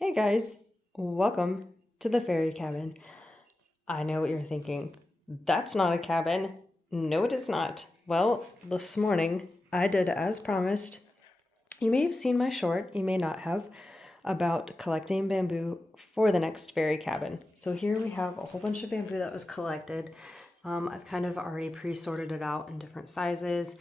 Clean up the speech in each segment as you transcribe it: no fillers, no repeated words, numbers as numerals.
Hey guys, welcome to the fairy cabin. I know what you're thinking. That's not a cabin. No, it is not. Well, this morning I did as promised. You may have seen my short, you may not have, about collecting bamboo for the next fairy cabin. So here we have a whole bunch of bamboo that was collected. I've kind of already pre-sorted it out in different sizes.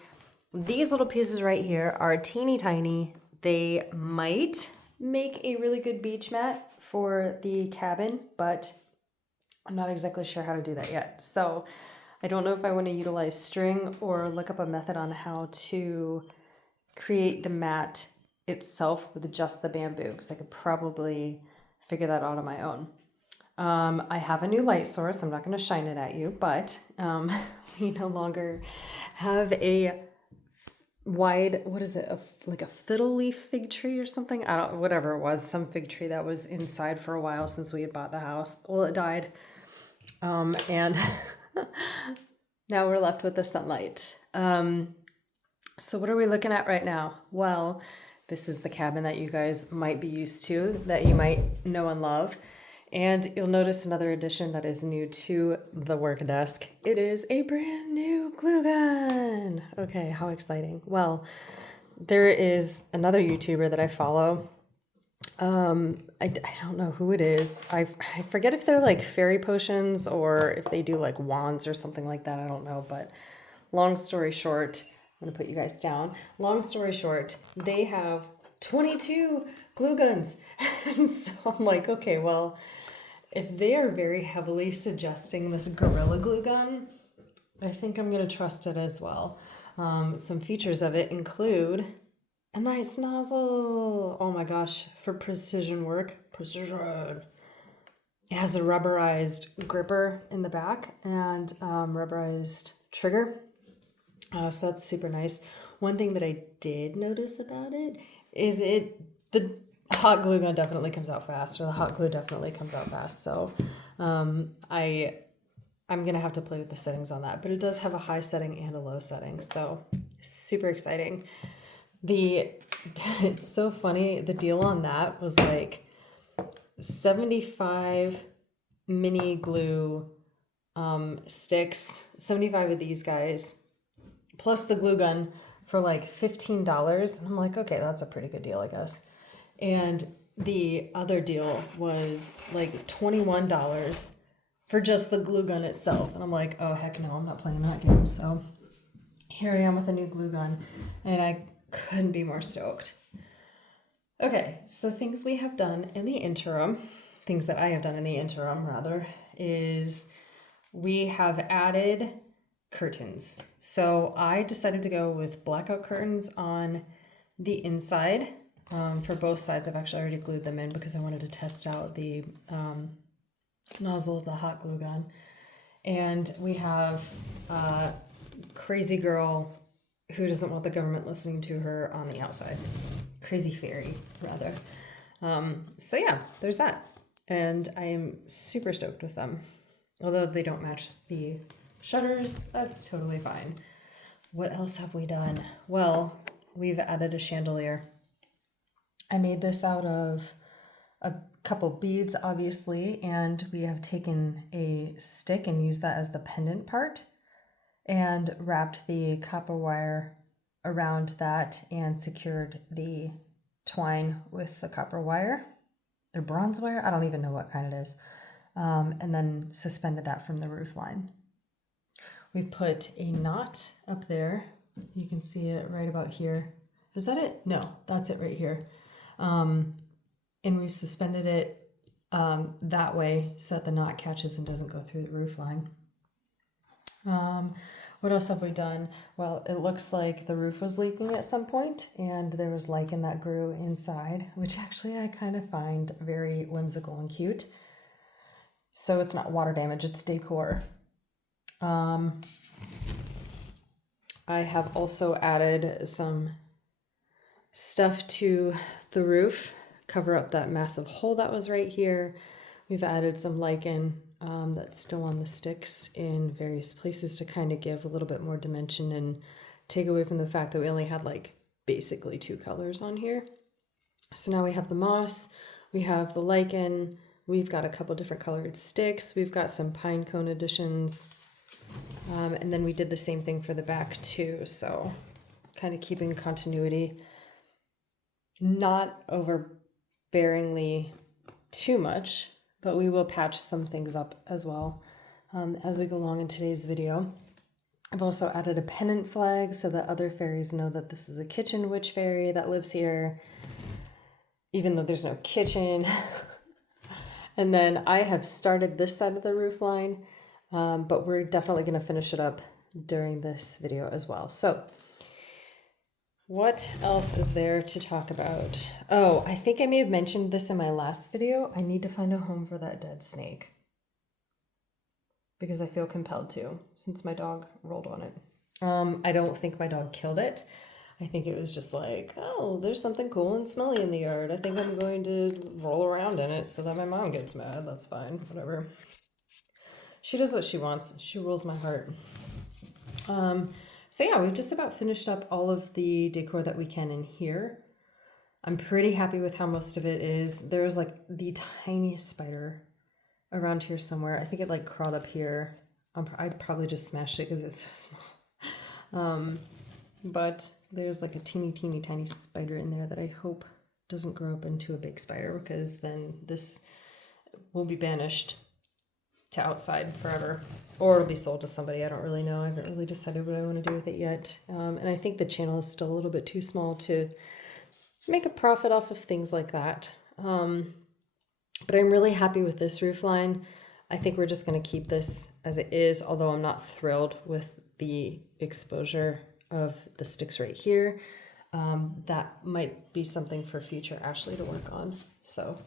These little pieces right here are teeny tiny. They might make a really good beach mat for the cabin, but I'm not exactly sure how to do that yet. So I don't know if I want to utilize string or look up a method on how to create the mat itself with just the bamboo, because I could probably figure that out on my own. I have a new light source. I'm not going to shine it at you, but we no longer have a wide, what is it, like a fiddle leaf fig tree or something? I don't, whatever it was, some fig tree that was inside for a while since we had bought the house. Well, it died. And now we're left with the sunlight. So what are we looking at right now? Well, this is the cabin that you guys might be used to, that you might know and love. And you'll notice another addition that is new to the work desk. It is a brand new glue gun. Okay, how exciting. Well, there is another YouTuber that I follow. I don't know who it is. I forget if they're like fairy potions or if they do like wands or something like that. I don't know. But long story short, I'm gonna put you guys down. Long story short, they have 22 glue guns. And so I'm like, okay, well, if they are very heavily suggesting this Gorilla Glue gun, I think I'm going to trust it as well. Some features of it include a nice nozzle. Oh my gosh, for precision work. Precision. It has a rubberized gripper in the back and rubberized trigger. So that's super nice. One thing that I did notice about it is the hot glue gun definitely comes out fast, or the hot glue definitely comes out fast. So I'm gonna have to play with the settings on that, but it does have a high setting and a low setting, so super exciting. The It's so funny. The deal on that was like 75 mini glue sticks, 75 of these guys, plus the glue gun for like $15. And I'm like, okay, that's a pretty good deal, I guess. And the other deal was like $21 for just the glue gun itself. And I'm like, oh, heck no, I'm not playing that game. So here I am with a new glue gun, and I couldn't be more stoked. Okay, so things we have done in the interim, things that I have done in the interim rather, is we have added curtains. So I decided to go with blackout curtains on the inside for both sides. I've actually already glued them in because I wanted to test out the nozzle of the hot glue gun. And we have Crazy Girl who doesn't want the government listening to her on the outside. Crazy Fairy, rather. So yeah, there's that. And I am super stoked with them. Although they don't match the shutters, that's totally fine. What else have we done? Well, we've added a chandelier. I made this out of a couple beads, obviously, and we have taken a stick and used that as the pendant part and wrapped the copper wire around that and secured the twine with the copper wire or bronze wire. I don't even know what kind it is. And then suspended that from the roof line. We put a knot up there. You can see it right about here. Is that it? No, that's it right here. And we've suspended it that way so that the knot catches and doesn't go through the roof line. What else have we done? Well, it looks like the roof was leaking at some point and there was lichen that grew inside, which actually I kind of find very whimsical and cute. So it's not water damage, it's decor. I have also added some stuff to the roof, cover up that massive hole that was right here. We've added some lichen that's still on the sticks in various places to kind of give a little bit more dimension and take away from the fact that we only had like basically two colors on here. So now we have the moss. We have the lichen. We've got a couple different colored sticks. We've got some pine cone additions. And then we did the same thing for the back too. So kind of keeping continuity, not overbearingly too much, but we will patch some things up as well as we go along in today's video. I've also added a pennant flag so that other fairies know that this is a kitchen witch fairy that lives here, even though there's no kitchen. And then I have started this side of the roof line, but we're definitely going to finish it up during this video as well. So what else is there to talk about? Oh, I think I may have mentioned this in my last video. I need to find a home for that dead snake because I feel compelled to, since my dog rolled on it. I don't think my dog killed it. I think it was just like, oh, there's something cool and smelly in the yard. I think I'm going to roll around in it so that my mom gets mad. That's fine, whatever. She does what she wants. She rules my heart. So yeah, we've just about finished up all of the decor that we can in here. I'm pretty happy with how most of it is. There's like the tiniest spider around here somewhere. I think it like crawled up here. I probably just smashed it because it's so small. But there's like a teeny tiny spider in there that I hope doesn't grow up into a big spider, because then this will be banished to outside forever, or it'll be sold to somebody. I don't really know. I haven't really decided what I want to do with it yet. And I think the channel is still a little bit too small to make a profit off of things like that. But I'm really happy with this roof line. I think we're just going to keep this as it is, although I'm not thrilled with the exposure of the sticks right here. That might be something for future Ashley to work on. So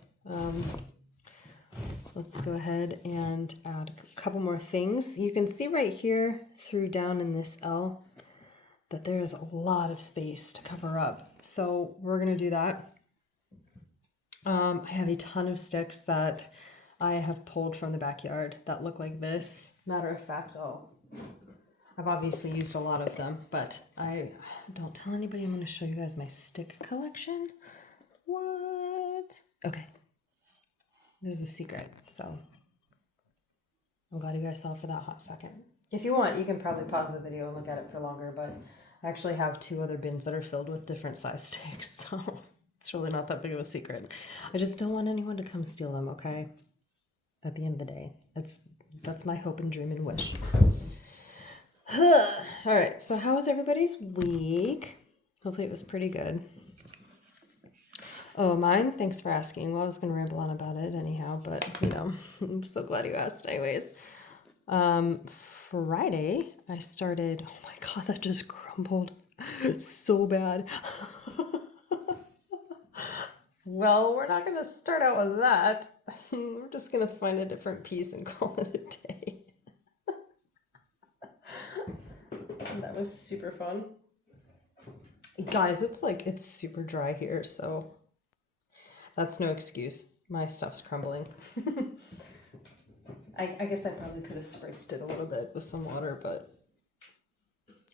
let's go ahead and add a couple more things. You can see right here through down in this L that there is a lot of space to cover up. So we're going to do that. I have a ton of sticks that I have pulled from the backyard that look like this. Matter of fact, I've obviously used a lot of them, but I don't tell anybody. I'm going to show you guys my stick collection. What? Okay. This is a secret, so I'm glad you guys saw for that hot second. If you want, you can probably pause the video and look at it for longer, but I actually have 2 other bins that are filled with different size sticks, so it's really not that big of a secret. I just don't want anyone to come steal them, okay? At the end of the day, that's my hope and dream and wish. All right, so how was everybody's week? Hopefully it was pretty good. Oh, mine? Thanks for asking. Well, I was going to ramble on about it anyhow, but, I'm so glad you asked anyways. Friday, I started... Oh my God, that just crumbled so bad. Well, we're not going to start out with that. We're just going to find a different piece and call it a day. That was super fun. Guys, it's super dry here, so that's no excuse. My stuff's crumbling. I guess I probably could have spritzed it a little bit with some water, but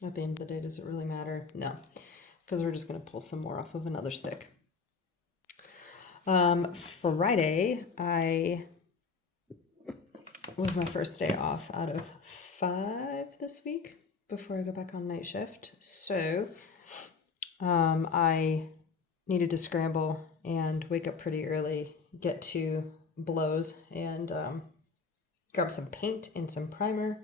at the end of the day, does it really matter? No, because we're just going to pull some more off of another stick. Friday, was my first day off out of 5 this week before I go back on night shift. So I needed to scramble and wake up pretty early, get to Blows and grab some paint and some primer,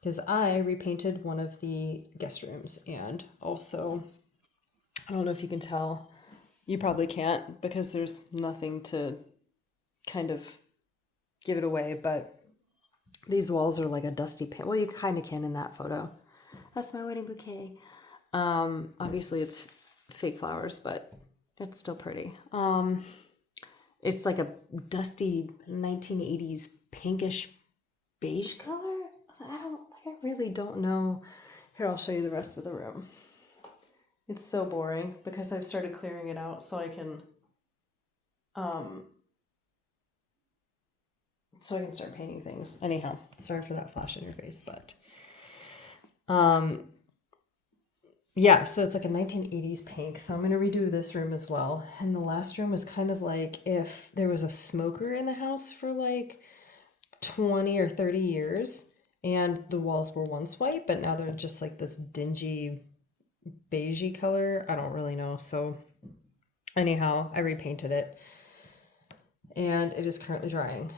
because I repainted one of the guest rooms. And also, I don't know if you can tell, you probably can't because there's nothing to kind of give it away, but these walls are like a dusty paint. Well, you kind of can in that photo. That's my wedding bouquet. Obviously it's fake flowers, but it's still pretty. It's like a dusty 1980s pinkish beige color. I really don't know. Here, I'll show you the rest of the room. It's so boring because I've started clearing it out so I can start painting things. Anyhow, sorry for that flash in your face, but Yeah, so it's like a 1980s pink. So I'm going to redo this room as well. And the last room was kind of like if there was a smoker in the house for like 20 or 30 years and the walls were once white, but now they're just like this dingy beigey color. I don't really know. So anyhow, I repainted it and it is currently drying.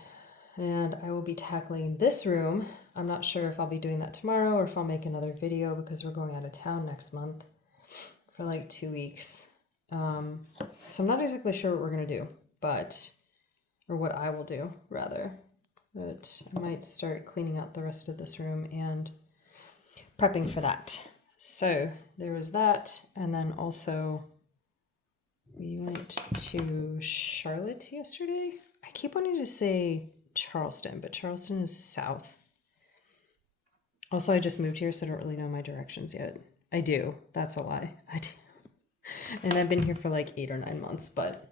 And I will be tackling this room. I'm not sure if I'll be doing that tomorrow or if I'll make another video because we're going out of town next month for like 2 weeks. So I'm not exactly sure what we're going to do, or what I will do rather. But I might start cleaning out the rest of this room and prepping for that. So there was that. And then also we went to Charlotte yesterday. I keep wanting to say Charleston, but Charleston is south. Also, I just moved here, so I don't really know my directions yet. I do. That's a lie. I do. And I've been here for like 8 or 9 months, but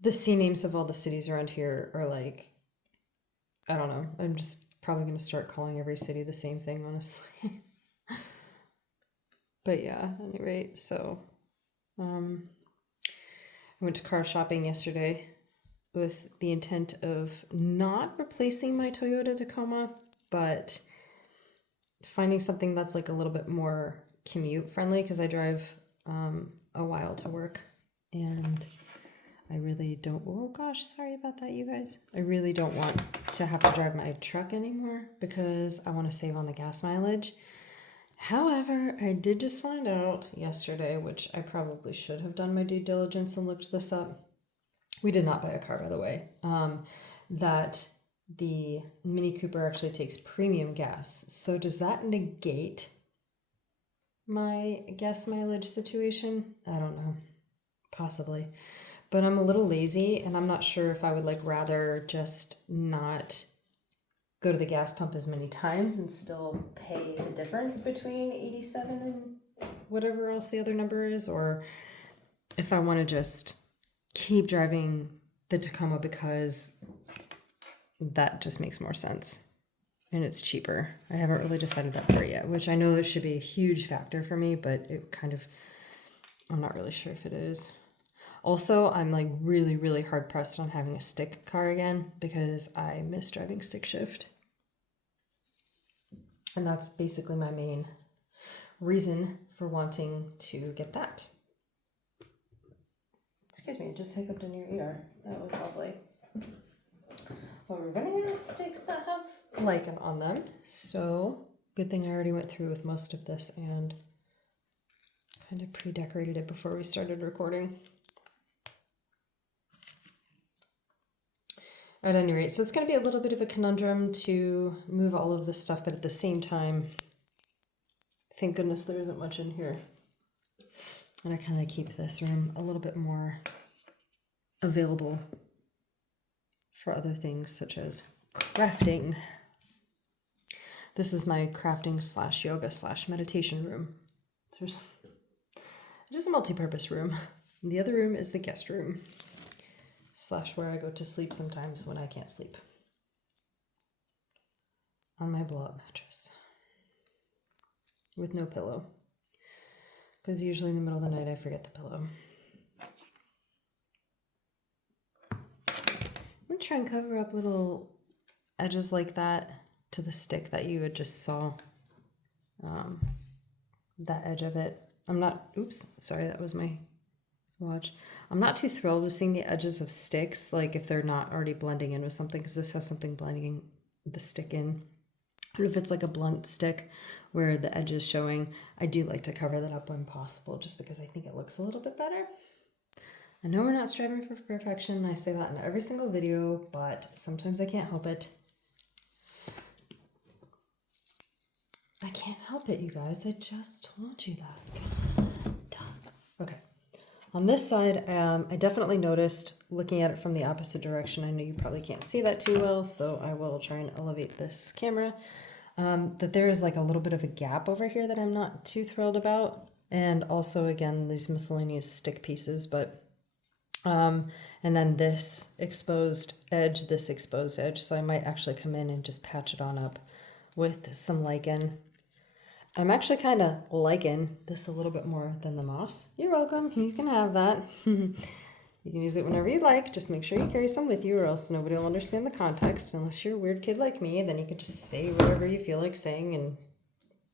the C names of all the cities around here are like, I don't know. I'm just probably going to start calling every city the same thing, honestly. But yeah, at any rate, so I went to car shopping yesterday with the intent of not replacing my Toyota Tacoma, but finding something that's like a little bit more commute friendly because I drive a while to work and I really don't, oh gosh, sorry about that, you guys. I really don't want to have to drive my truck anymore because I want to save on the gas mileage. However, I did just find out yesterday, which I probably should have done my due diligence and looked this up. We did not buy a car, by the way, that the Mini Cooper actually takes premium gas. So does that negate my gas mileage situation? I don't know. Possibly. But I'm a little lazy and I'm not sure if I would like rather just not go to the gas pump as many times and still pay the difference between 87 and whatever else the other number is, or if I want to just keep driving the Tacoma because that just makes more sense and it's cheaper. I haven't really decided that part yet, which I know it should be a huge factor for me, but it kind of, I'm not really sure if it is. Also, I'm like really, really hard pressed on having a stick car again because I miss driving stick shift. And that's basically my main reason for wanting to get that. Excuse me, I just hiccuped in your ear. That was lovely. Well, we're running out of sticks that have lichen on them. So, good thing I already went through with most of this and kind of pre-decorated it before we started recording. At any rate, so it's going to be a little bit of a conundrum to move all of this stuff, but at the same time, thank goodness there isn't much in here. And I kind of keep this room a little bit more available for other things such as crafting. This is my crafting / yoga / meditation room. There's just a multi-purpose room. And the other room is the guest room / where I go to sleep sometimes when I can't sleep. On my blow-up mattress. With no pillow. Because usually in the middle of the night I forget the pillow. I'm going to try and cover up little edges like that to the stick that you had just saw. That edge of it. I'm not, oops, sorry, that was my watch. I'm not too thrilled with seeing the edges of sticks, like if they're not already blending in with something, because this has something blending the stick in. And if it's like a blunt stick where the edge is showing, I do like to cover that up when possible, just because I think it looks a little bit better. I know we're not striving for perfection. I say that in every single video, but sometimes I can't help it. I can't help it, you guys. I just told you that. Okay. On this side, I definitely noticed, looking at it from the opposite direction, I know you probably can't see that too well, so I will try and elevate this camera, that there is like a little bit of a gap over here that I'm not too thrilled about. And also, again, these miscellaneous stick pieces, but, and then this exposed edge, so I might actually come in and just patch it on up with some lichen. I'm actually kind of liking this a little bit more than the moss. You're welcome. You can have that. You can use it whenever you like. Just make sure you carry some with you or else nobody will understand the context unless you're a weird kid like me. Then you can just say whatever you feel like saying and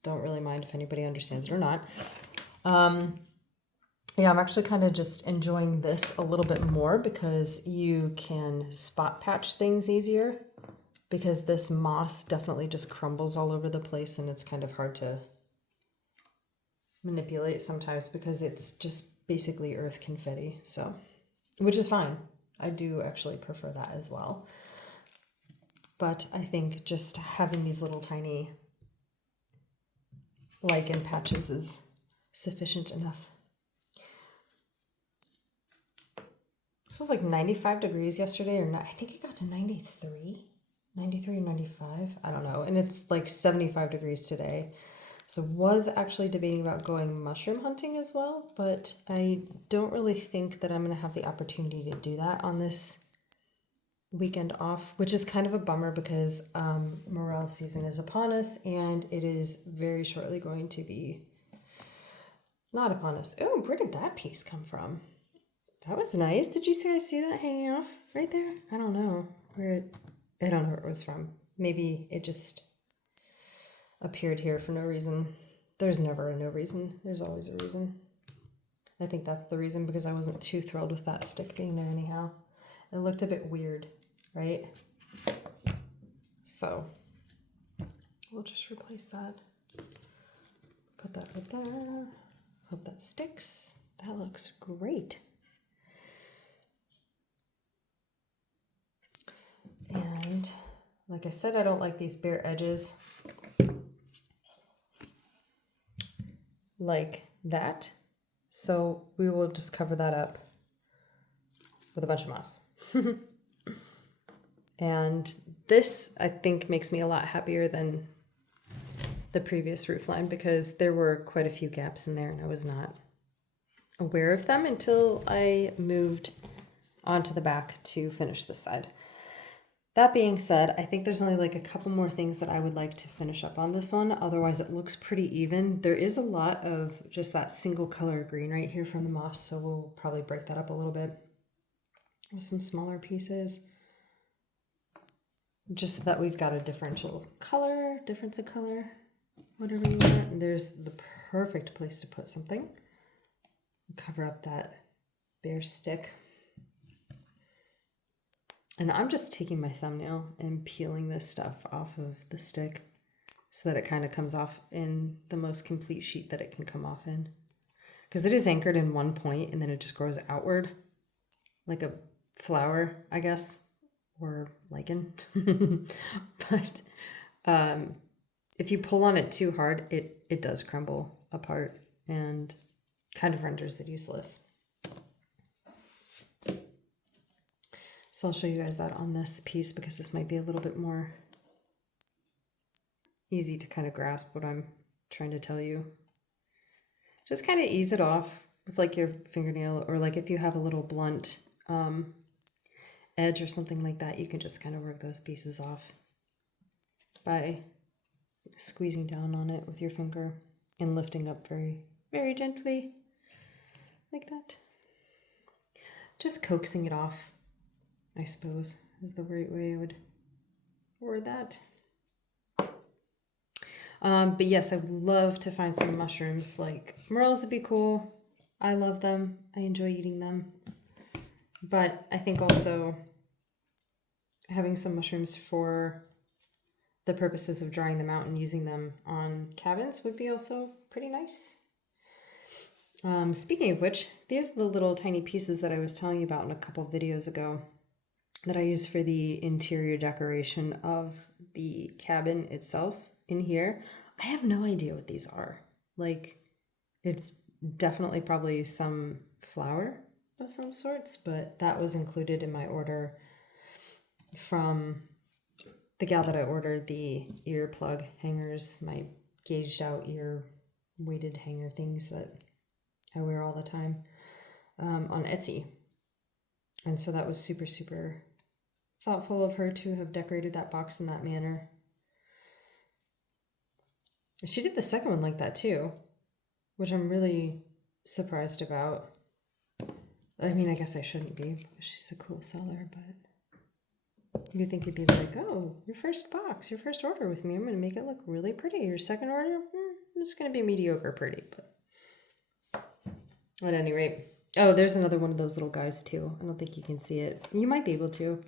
don't really mind if anybody understands it or not. Yeah, I'm actually kind of just enjoying this a little bit more because you can spot patch things easier because this moss definitely just crumbles all over the place and it's kind of hard to manipulate sometimes because it's just basically earth confetti. So, which is fine. I do actually prefer that as well. But I think just having these little tiny lichen patches is sufficient enough. This was like 95 degrees yesterday, or not, I think it got to 93 or 95. I don't know. And it's like 75 degrees today. So was actually debating about going mushroom hunting as well, but I don't really think that I'm going to have the opportunity to do that on this weekend off, which is kind of a bummer because morel season is upon us and it is very shortly going to be not upon us. Oh, where did that piece come from? That was nice. Did you guys see that hanging off right there? I don't know I don't know where it was from. Maybe it just appeared here for no reason. There's never a no reason. There's always a reason. I think that's the reason because I wasn't too thrilled with that stick being there anyhow. It looked a bit weird, right? So we'll just replace that. Put that right there. Hope that sticks. That looks great. And like I said, I don't like these bare edges like that. So we will just cover that up with a bunch of moss. And this, I think, makes me a lot happier than the previous roof line because there were quite a few gaps in there and I was not aware of them until I moved onto the back to finish this side. That being said, I think there's only like a couple more things that I would like to finish up on this one. Otherwise, it looks pretty even. There is a lot of just that single color green right here from the moss, so we'll probably break that up a little bit with some smaller pieces. Just so that we've got a difference of color, whatever you want. And there's the perfect place to put something. Cover up that bare stick. And I'm just taking my thumbnail and peeling this stuff off of the stick so that it kind of comes off in the most complete sheet that it can come off in. Because it is anchored in one point and then it just grows outward like a flower, I guess, or lichen. But if you pull on it too hard, it does crumble apart and kind of renders it useless. So I'll show you guys that on this piece because this might be a little bit more easy to kind of grasp what I'm trying to tell you. Just kind of ease it off with like your fingernail, or like if you have a little blunt edge or something like that, you can just kind of work those pieces off by squeezing down on it with your finger and lifting up very, very gently like that. Just coaxing it off, I suppose, is the right way I would word that. But yes, I would love to find some mushrooms. Like morels would be cool. I love them. I enjoy eating them. But I think also having some mushrooms for the purposes of drying them out and using them on cabins would be also pretty nice. Speaking of which, these are the little tiny pieces that I was telling you about in a couple videos ago that I use for the interior decoration of the cabin itself in here. I have no idea what these are. Like, it's definitely probably some flower of some sorts, but that was included in my order from the gal that I ordered the earplug hangers, my gauged out ear weighted hanger things that I wear all the time on Etsy. And so that was super, super thoughtful of her to have decorated that box in that manner. She did the second one like that too, which I'm really surprised about. I mean, I guess I shouldn't be because she's a cool seller, but you think it'd be like, oh, your first box, your first order with me, I'm going to make it look really pretty. Your second order, it's going to be mediocre pretty. But at any rate, oh, there's another one of those little guys too. I don't think you can see it. You might be able to.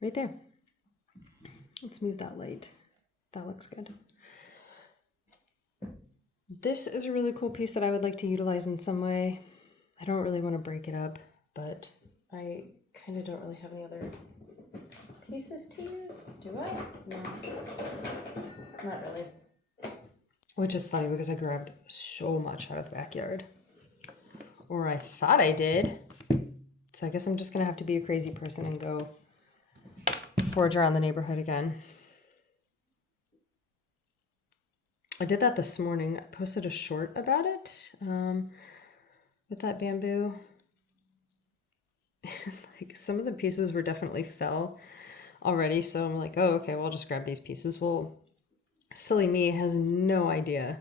Right there. Let's move that light. That looks good. This is a really cool piece that I would like to utilize in some way. I don't really want to break it up, but I kind of don't really have any other pieces to use. Do I? No. Not really. Which is funny because I grabbed so much out of the backyard. Or I thought I did. So I guess I'm just going to have to be a crazy person and go forage around the neighborhood again. I did that this morning. I posted a short about it with that bamboo. Like some of the pieces were definitely fell already, so I'm like, oh, okay, well, I'll just grab these pieces. Well, silly me has no idea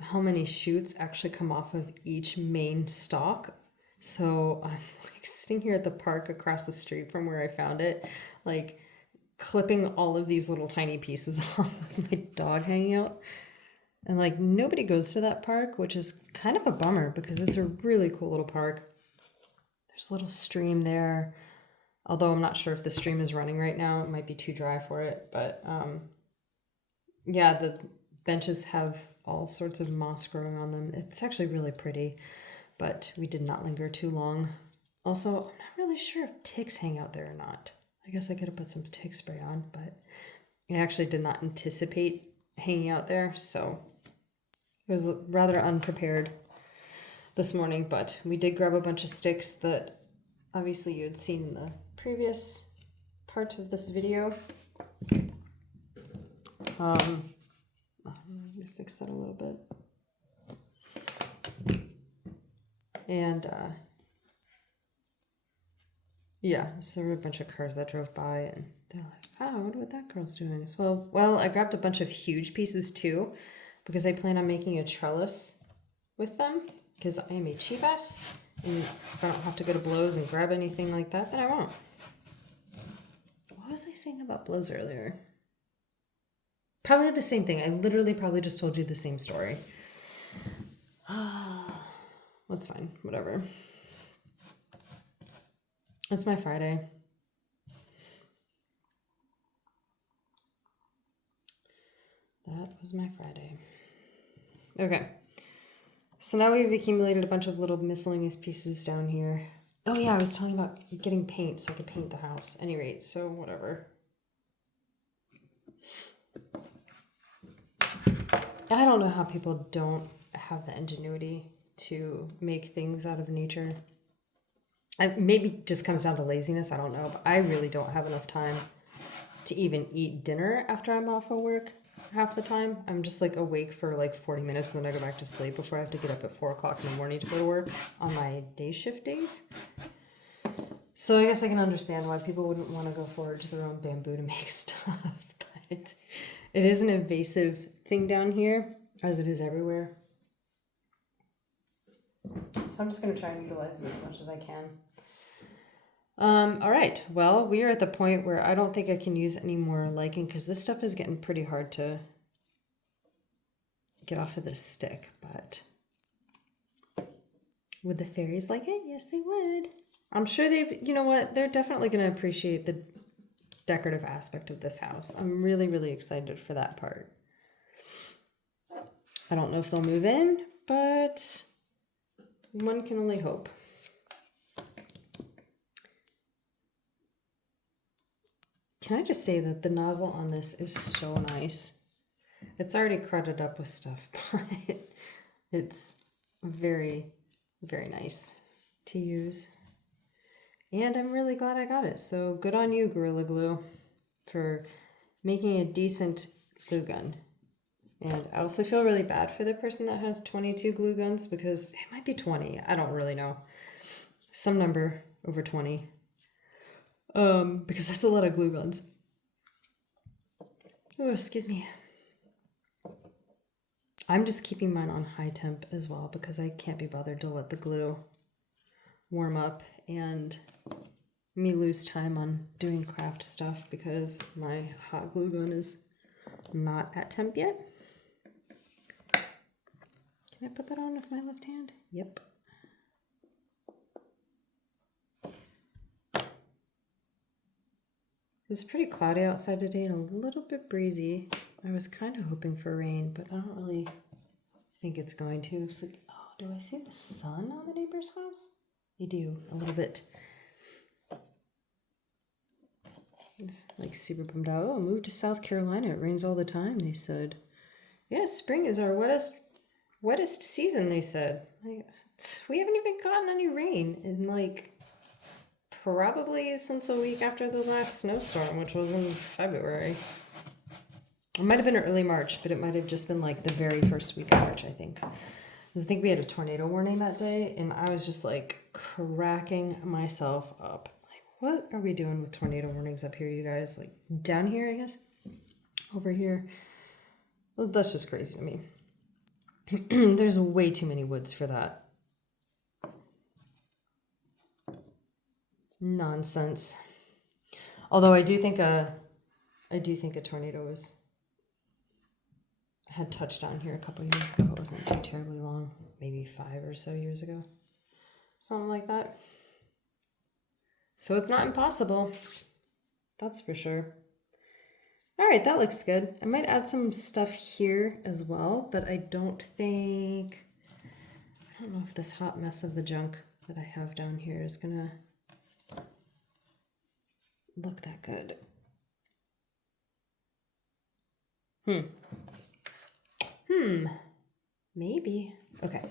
how many shoots actually come off of each main stalk. So I'm like sitting here at the park across the street from where I found it, like clipping all of these little tiny pieces off with my dog hanging out. And like nobody goes to that park, which is kind of a bummer because it's a really cool little park. There's a little stream there. Although I'm not sure if the stream is running right now. It might be too dry for it. But yeah, the benches have all sorts of moss growing on them. It's actually really pretty, but we did not linger too long. Also, I'm not really sure if ticks hang out there or not. I guess I could have put some tick spray on, but I actually did not anticipate hanging out there, so I was rather unprepared this morning, but we did grab a bunch of sticks that obviously you had seen in the previous part of this video. I'm going to fix that a little bit. And yeah, so there were a bunch of cars that drove by and they're like, oh, I wonder what that girl's doing as well. Well, I grabbed a bunch of huge pieces too because I plan on making a trellis with them because I am a cheap ass and if I don't have to go to Blows and grab anything like that, then I won't. What was I saying about Blows earlier? Probably the same thing. I literally probably just told you the same story. That's fine. Whatever. It's my Friday. That was my Friday. Okay. So now we've accumulated a bunch of little miscellaneous pieces down here. Oh yeah, I was telling you about getting paint so I could paint the house. At any rate, so whatever. I don't know how people don't have the ingenuity to make things out of nature. Maybe just comes down to laziness, I don't know, but I really don't have enough time to even eat dinner after I'm off of work half the time. I'm just like awake for like 40 minutes and then I go back to sleep before I have to get up at 4 o'clock in the morning to go to work on my day shift days. So I guess I can understand why people wouldn't want to go forage their own bamboo to make stuff, but it is an invasive thing down here, as it is everywhere. So I'm just going to try and utilize it as much as I can. All right. Well, we are at the point where I don't think I can use any more lichen because this stuff is getting pretty hard to get off of this stick, but would the fairies like it? Yes, they would. I'm sure you know what? They're definitely going to appreciate the decorative aspect of this house. I'm really, really excited for that part. I don't know if they'll move in, but one can only hope. Can I just say that the nozzle on this is so nice? It's already crowded up with stuff, but it's very, very nice to use. And I'm really glad I got it. So good on you, Gorilla Glue, for making a decent glue gun. And I also feel really bad for the person that has 22 glue guns because it might be 20. I don't really know. Some number over 20. Because that's a lot of glue guns. Oh, excuse me. I'm just keeping mine on high temp as well because I can't be bothered to let the glue warm up and me lose time on doing craft stuff because my hot glue gun is not at temp yet. Can I put that on with my left hand? Yep. It's pretty cloudy outside today and a little bit breezy. I was kind of hoping for rain, but I don't really think it's going to. It's like, oh, do I see the sun on the neighbor's house? I do, a little bit. It's like super bummed out. Oh, move to South Carolina. It rains all the time, they said. Yeah, spring is our wettest season, they said. Like, we haven't even gotten any rain in like probably since a week after the last snowstorm, which was in February. It might have been early March, but it might have just been like the very first week of March, I think. Because I think we had a tornado warning that day, and I was just like cracking myself up. Like, what are we doing with tornado warnings up here, you guys? Like, down here, I guess? Over here? Well, that's just crazy to me. There's way too many woods for that. Nonsense. Although I do think a tornado had touched down here a couple years ago. It wasn't too terribly long, maybe 5 or so years ago, something like that. So it's not impossible, that's for sure. All right, that looks good. I might add some stuff here as well, but I don't know if this hot mess of the junk that I have down here is gonna look that good. Maybe. Okay.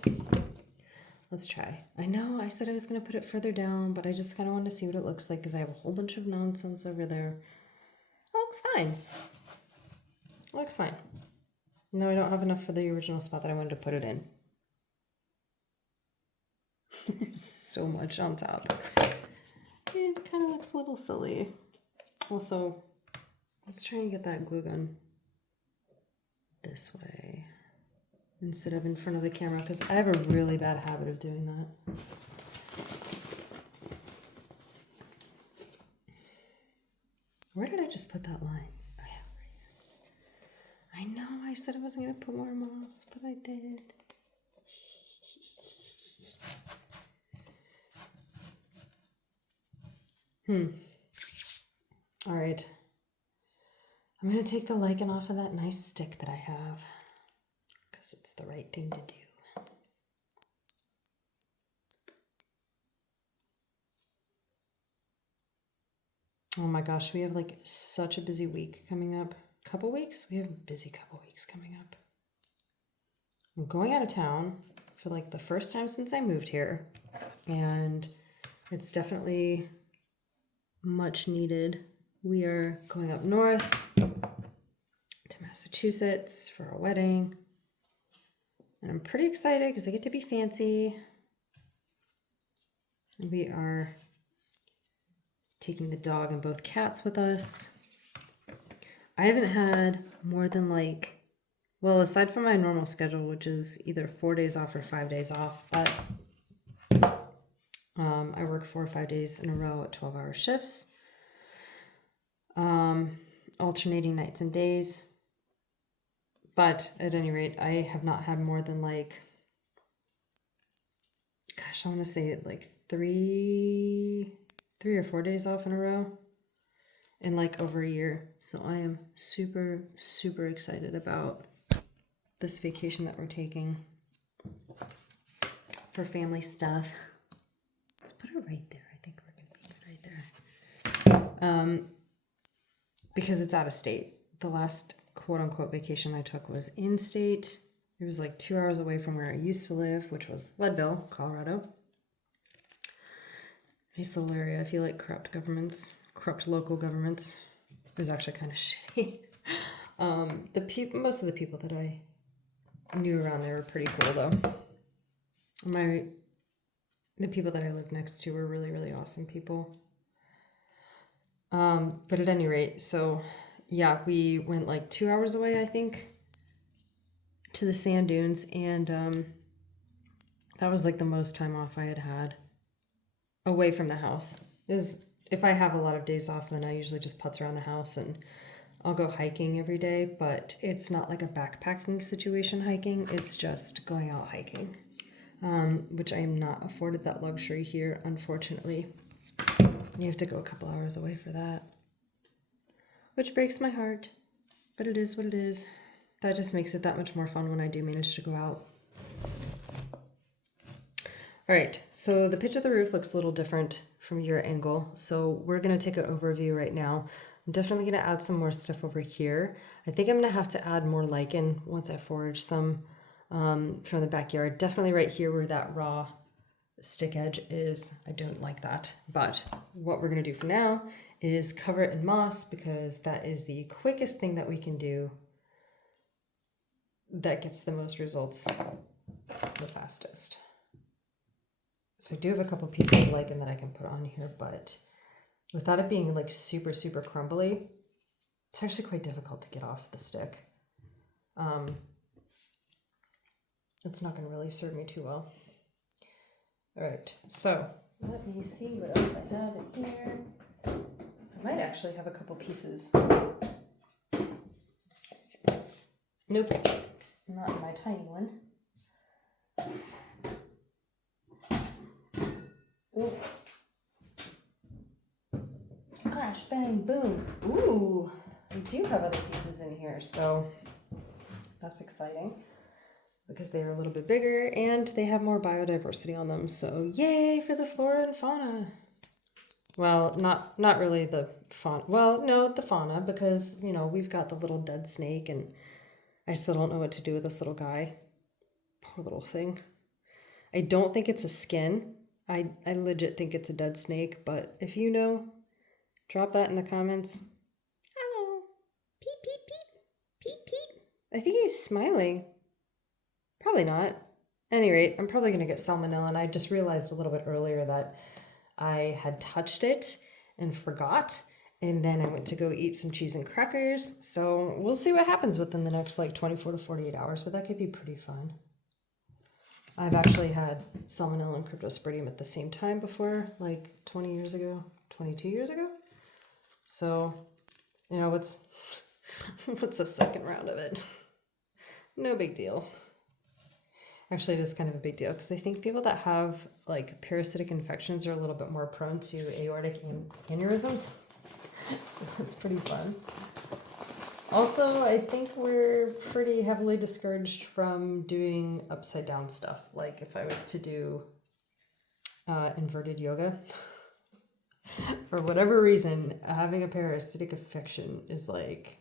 Let's try. I know I said I was going to put it further down, but I just kind of want to see what it looks like because I have a whole bunch of nonsense over there. It looks fine. It looks fine. No, I don't have enough for the original spot that I wanted to put it in. There's so much on top. It kind of looks a little silly. Also, let's try and get that glue gun this way instead of in front of the camera because I have a really bad habit of doing that. Where did I just put that line? Oh yeah, right here. I know I said I wasn't going to put more moss, but I did. All right. I'm going to take the lichen off of that nice stick that I have because it's the right thing to do. Oh my gosh, we have like such a busy week coming up. Couple weeks? We have a busy couple weeks coming up. I'm going out of town for like the first time since I moved here, and it's definitely much needed. We are going up north to Massachusetts for a wedding, and I'm pretty excited because I get to be fancy. We are taking the dog and both cats with us. I haven't had more than aside from my normal schedule, which is either 4 days off or 5 days off, but I work 4 or 5 days in a row at 12-hour shifts, alternating nights and days. But at any rate, I have not had more than I want to say like 3 or 4 days off in a row in over a year. So I am super, super excited about this vacation that we're taking for family stuff. Let's put it right there. I think we're going to be good right there. Because it's out of state. The last quote-unquote vacation I took was in state. It was 2 hours away from where I used to live, which was Leadville, Colorado. Nice little area. I feel like corrupt local governments. It was actually kind of shitty. Most of the people that I knew around there were pretty cool, though. The people that I lived next to were really, really awesome people. But at any rate, so yeah, we went 2 hours away, I think. to the sand dunes, and that was like the most time off I had had away from the house. Is if I have a lot of days off, then I usually just putz around the house and I'll go hiking every day, but it's not like a backpacking situation hiking. It's just going out hiking, which I am not afforded that luxury here, unfortunately. You have to go a couple hours away for that, which breaks my heart, but it is what it is. That just makes it that much more fun when I do manage to go out. All right, so the pitch of the roof looks a little different from your angle, so we're going to take an overview right now. I'm definitely going to add some more stuff over here. I think I'm going to have to add more lichen once I forage some from the backyard. Definitely right here where that raw stick edge is. I don't like that. But what we're going to do for now is cover it in moss, because that is the quickest thing that we can do that gets the most results the fastest. So I do have a couple pieces of lichen that I can put on here, but without it being like super, super crumbly, it's actually quite difficult to get off the stick. It's not going to really serve me too well. All right, so let me see what else I have in here. I might actually have a couple pieces. Nope, not in my tiny one. Ooh. Crash, bang, boom. Ooh, I do have other pieces in here, so that's exciting because they're a little bit bigger and they have more biodiversity on them. So yay for the flora and fauna. Well, not really the fauna. Well, no, the fauna, because, you know, we've got the little dead snake and I still don't know what to do with this little guy. Poor little thing. I don't think it's a skin. I legit think it's a dead snake, but if you know, drop that in the comments. Hello. Peep, peep, peep. Peep, peep. I think he was smiling. Probably not. At any rate, I'm probably going to get salmonella, and I just realized a little bit earlier that I had touched it and forgot, and then I went to go eat some cheese and crackers, so we'll see what happens within the next like 24 to 48 hours, but that could be pretty fun. I've actually had salmonella and cryptosporidium at the same time before, like 20 years ago, 22 years ago. So, you know, what's a second round of it? No big deal. Actually, it is kind of a big deal because I think people that have like parasitic infections are a little bit more prone to aortic aneurysms. So that's pretty fun. Also, I think we're pretty heavily discouraged from doing upside down stuff. Like if I was to do inverted yoga, for whatever reason, having a parasitic infection is like,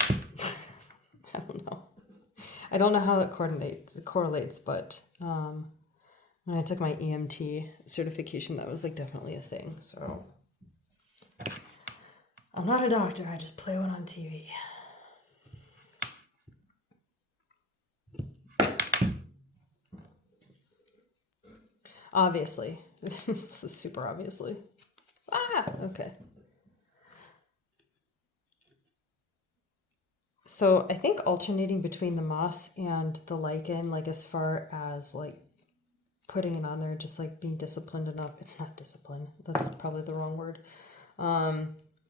I don't know. I don't know how it correlates, but when I took my EMT certification, that was like definitely a thing. So I'm not a doctor, I just play one on TV. Obviously. This is super obviously. Ah, okay. So I think alternating between the moss and the lichen, like as far as like putting it on there, just like being disciplined enough. It's not discipline. That's probably the wrong word.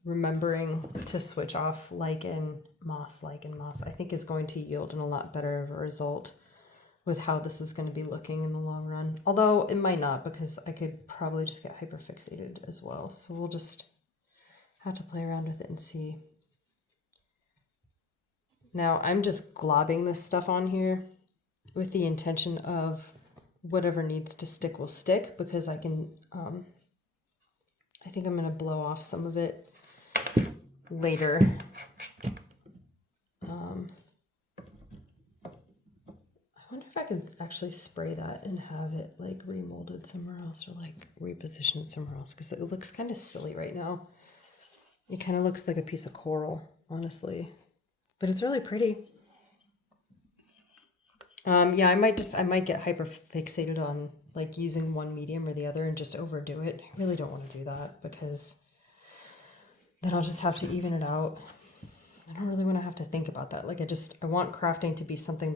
Remembering to switch off lichen, moss, I think is going to yield in a lot better of a result with how this is going to be looking in the long run. Although it might not, because I could probably just get hyperfixated as well. So we'll just have to play around with it and see. Now I'm just globbing this stuff on here with the intention of whatever needs to stick will stick, because I can, I think I'm going to blow off some of it later. I wonder if I could actually spray that and have it like remolded somewhere else, or like repositioned somewhere else, because it looks kind of silly right now. It kind of looks like a piece of coral, honestly, but it's really pretty. Yeah, I might get hyper fixated on like using one medium or the other and just overdo it. I really don't want to do that, because then I'll just have to even it out. I don't really want to have to think about that. Like I want crafting to be something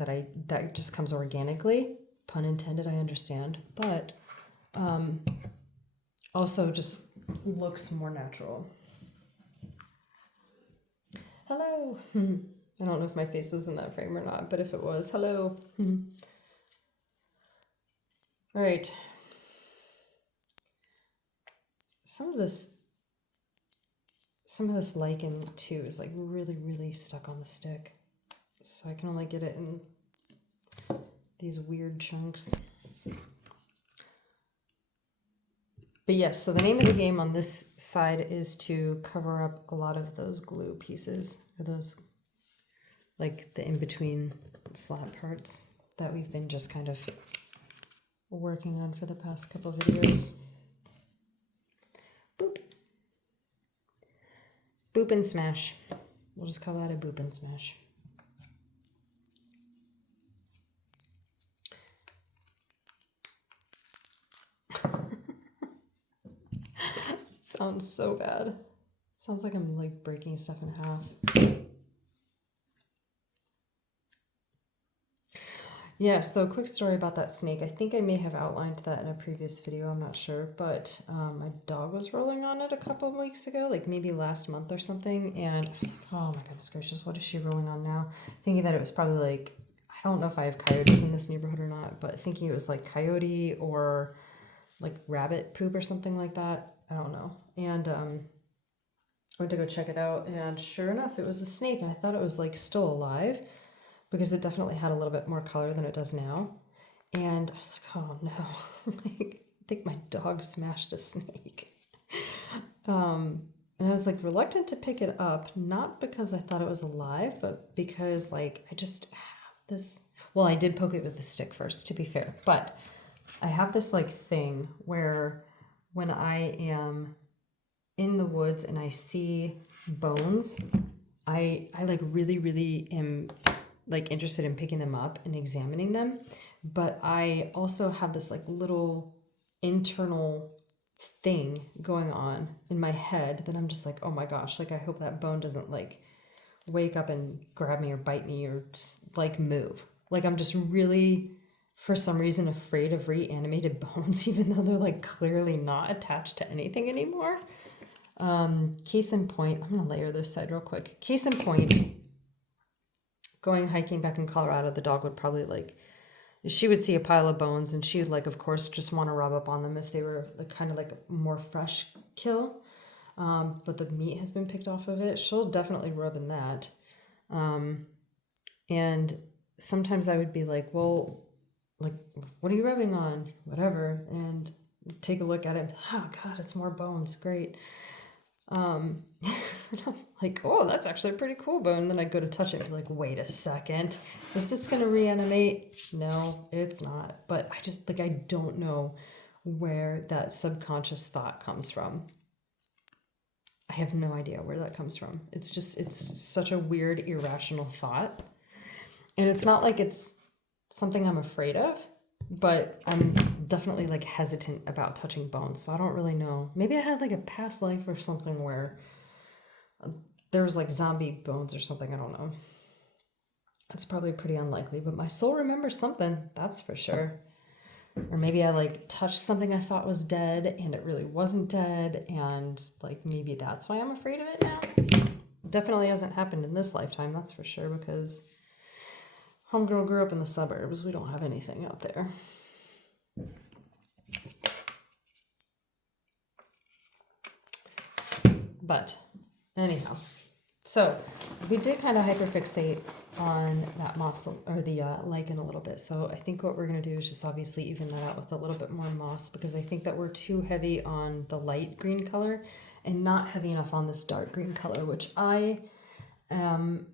that just comes organically. Pun intended, I understand. But also just looks more natural. Hello. I don't know if my face was in that frame or not, but if it was, hello. All right. Some of this lichen too is like really, really stuck on the stick. So I can only get it in these weird chunks. But yes, so the name of the game on this side is to cover up a lot of those glue pieces, or those, like the in-between slab parts that we've been just kind of working on for the past couple videos. Boop. Boop and smash. We'll just call that a boop and smash. Sounds so bad. Sounds like I'm like breaking stuff in half. Yeah, so quick story about that snake. I think I may have outlined that in a previous video, I'm not sure, but my dog was rolling on it a couple of weeks ago, like maybe last month or something, and I was like, oh my goodness gracious, what is she rolling on now? Thinking that it was probably like, I don't know if I have coyotes in this neighborhood or not, but thinking it was like coyote or like rabbit poop or something like that. I don't know. And I went to go check it out, and sure enough, it was a snake, and I thought it was like still alive, because it definitely had a little bit more color than it does now. And I was like, oh no, like, I think my dog smashed a snake. And I was like reluctant to pick it up, not because I thought it was alive, but because like I just have this, well, I did poke it with the stick first, to be fair, but I have this like thing where when I am in the woods and I see bones, I like really am like interested in picking them up and examining them, but I also have this like little internal thing going on in my head that I'm just like, oh my gosh, like I hope that bone doesn't like wake up and grab me or bite me or just like move. Like I'm just really, for some reason, afraid of reanimated bones, even though they're like clearly not attached to anything anymore. Case in point, I'm gonna layer this side real quick. Case in point, going hiking back in Colorado, the dog would probably like, she would see a pile of bones and she would like, of course, just want to rub up on them if they were the kind of like more fresh kill. But the meat has been picked off of it. She'll definitely rub in that. And sometimes I would be like, well, like, what are you rubbing on? Whatever. And take a look at it. Oh God, it's more bones. Great. Like, oh, that's actually a pretty cool bone. Then I go to touch it and be like, wait a second, is this going to reanimate? No, it's not. But I just, like, I don't know where that subconscious thought comes from. I have no idea where that comes from. It's just, it's such a weird, irrational thought. And it's not like it's something I'm afraid of, but I'm definitely like hesitant about touching bones. So I don't really know. Maybe I had like a past life or something where there was like zombie bones or something. I don't know. That's probably pretty unlikely, but my soul remembers something, that's for sure. Or maybe I like touched something I thought was dead and it really wasn't dead, and like maybe that's why I'm afraid of it now. Definitely hasn't happened in this lifetime, that's for sure, because homegirl grew up in the suburbs. We don't have anything out there. But anyhow, so we did kind of hyperfixate on that moss or the lichen a little bit. So I think what we're going to do is just obviously even that out with a little bit more moss, because I think that we're too heavy on the light green color and not heavy enough on this dark green color, which I was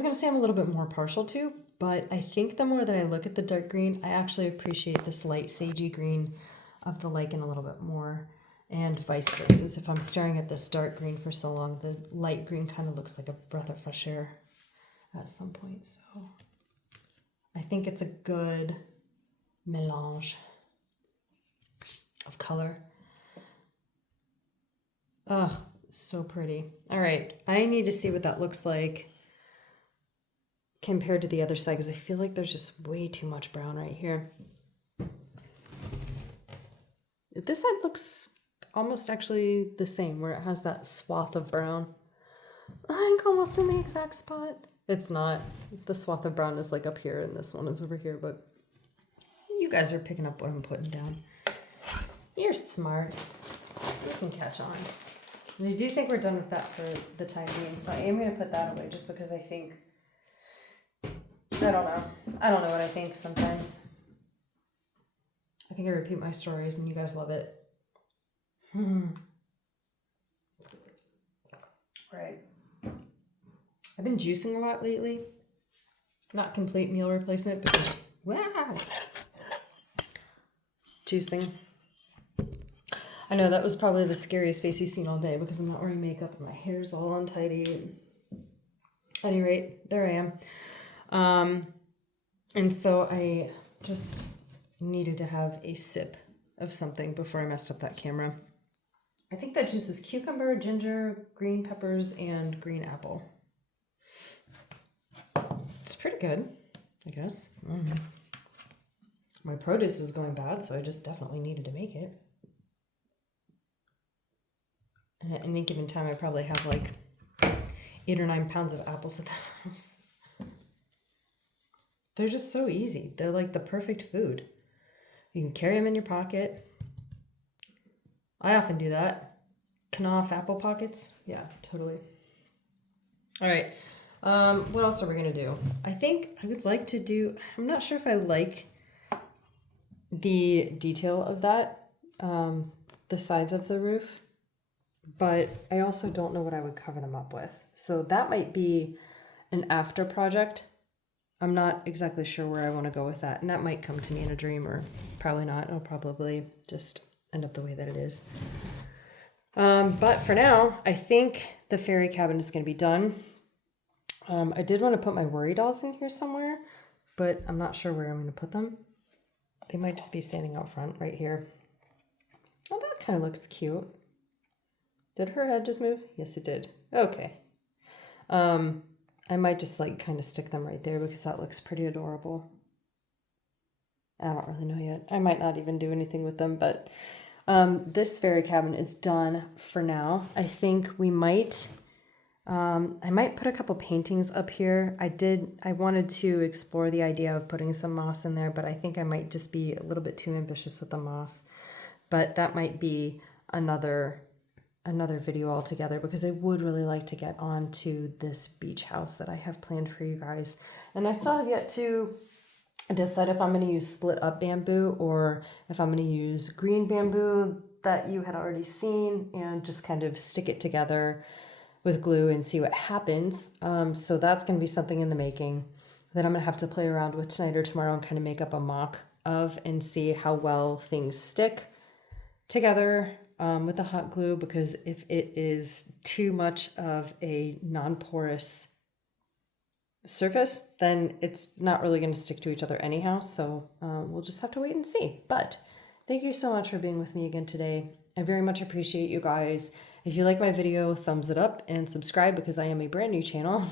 going to say I'm a little bit more partial to, but I think the more that I look at the dark green, I actually appreciate this light sagey green of the lichen a little bit more, and vice versa. If I'm staring at this dark green for so long, the light green kind of looks like a breath of fresh air at some point. So I think it's a good melange of color. So pretty. All right, I need to see what that looks like compared to the other side because I feel like there's just way too much brown right here. This side looks almost actually the same, where it has that swath of brown. I think almost in the exact spot. It's not. The swath of brown is like up here and this one is over here, but you guys are picking up what I'm putting down. You're smart. You can catch on. I do think we're done with that for the time being, so I am going to put that away just because I think, I don't know. I don't know what I think sometimes. I think I repeat my stories and you guys love it. Right. I've been juicing a lot lately. Not complete meal replacement because, wow. Juicing. I know that was probably the scariest face you've seen all day because I'm not wearing makeup and my hair's all untidy. At any rate, there I am. And so I just needed to have a sip of something before I messed up that camera. I think that juice is cucumber, ginger, green peppers, and green apple. It's pretty good, I guess. My produce was going bad, so I just definitely needed to make it. And at any given time, I probably have like 8 or 9 pounds of apples at the house. They're just so easy. They're like the perfect food. You can carry them in your pocket. I often do that. Knopf apple pockets. Yeah, totally. All right. What else are we going to do? I think I would like to do, I'm not sure if I like the detail of that, the sides of the roof, but I also don't know what I would cover them up with. So that might be an after project. I'm not exactly sure where I want to go with that. And that might come to me in a dream or probably not. It'll probably just end up the way that it is. But for now, I think the fairy cabin is going to be done. I did want to put my worry dolls in here somewhere, but I'm not sure where I'm going to put them. They might just be standing out front right here. Oh, that kind of looks cute. Did her head just move? Yes, it did. Okay. I might just like kind of stick them right there because that looks pretty adorable. I don't really know yet. I might not even do anything with them, but this fairy cabin is done for now. I think we might, I might put a couple paintings up here. I wanted to explore the idea of putting some moss in there, but I think I might just be a little bit too ambitious with the moss. But that might be another video altogether because I would really like to get on to this beach house that I have planned for you guys. And I still have yet to decide if I'm going to use split up bamboo or if I'm going to use green bamboo that you had already seen and just kind of stick it together with glue and see what happens. So that's going to be something in the making that I'm going to have to play around with tonight or tomorrow and kind of make up a mock of and see how well things stick together with the hot glue, because if it is too much of a non-porous surface, then it's not really going to stick to each other anyhow. So we'll just have to wait and see. But thank you so much for being with me again today. I very much appreciate you guys. If you like my video, thumbs it up and subscribe because I am a brand new channel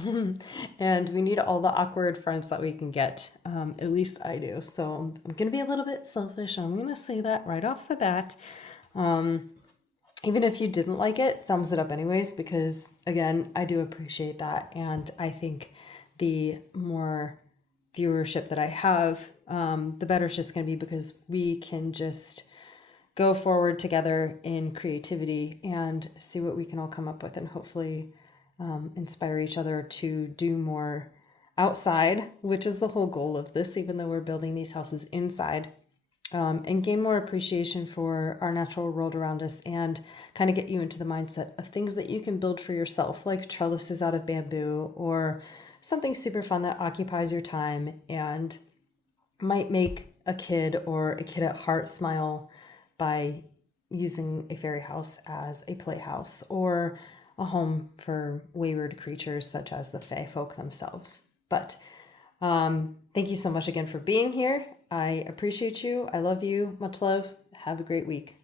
and we need all the awkward friends that we can get. At least I do. So I'm going to be a little bit selfish. I'm going to say that right off the bat. Even if you didn't like it, thumbs it up anyways, because again, I do appreciate that. And I think the more viewership that I have, the better it's just going to be because we can just go forward together in creativity and see what we can all come up with and hopefully inspire each other to do more outside, which is the whole goal of this, even though we're building these houses inside. And gain more appreciation for our natural world around us and kind of get you into the mindset of things that you can build for yourself, like trellises out of bamboo or something super fun that occupies your time and might make a kid or a kid at heart smile by using a fairy house as a playhouse or a home for wayward creatures such as the fae folk themselves. But thank you so much again for being here. I appreciate you. I love you. Much love. Have a great week.